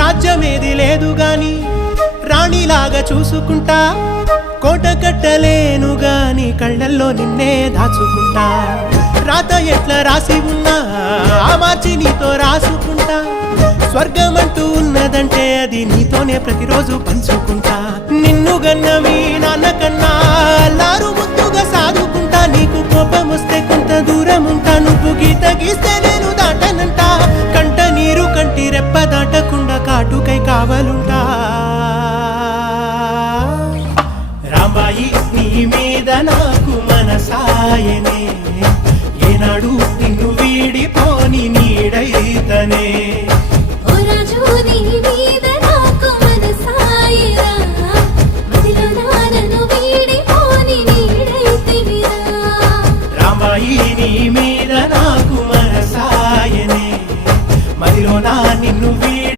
రాజ్యమేది లేదు గాని రాణిలాగా చూసుకుంటా, కోట కట్టలేను గాని కళ్ళల్లో నిన్నే దాచుకుంటా. రాత ఎట్లా రాసి ఉన్నా ఆ మార్చి నీతో రాసుకుంటా. స్వర్గమంటూ ఉన్నదంటే అది నీతోనే ప్రతిరోజు పంచుకుంటా. నిన్ను గన్నవి నాన్న కన్నా అల్లారు ముద్దుగా సాదుకుంటా. నీకు కోపం వస్తే కొంత దూరం ఉంటా, నువ్వు గీత గీస్తే నేను దాటనంట. కంట నీరు కంటి రెప్ప దాటకుండా కాటుకై కావలుంటా. రాంబాయి నీ మీద నాకు మనసాయనే, ఏనాడు నిన్ను వీడిపోని నీడైతనే.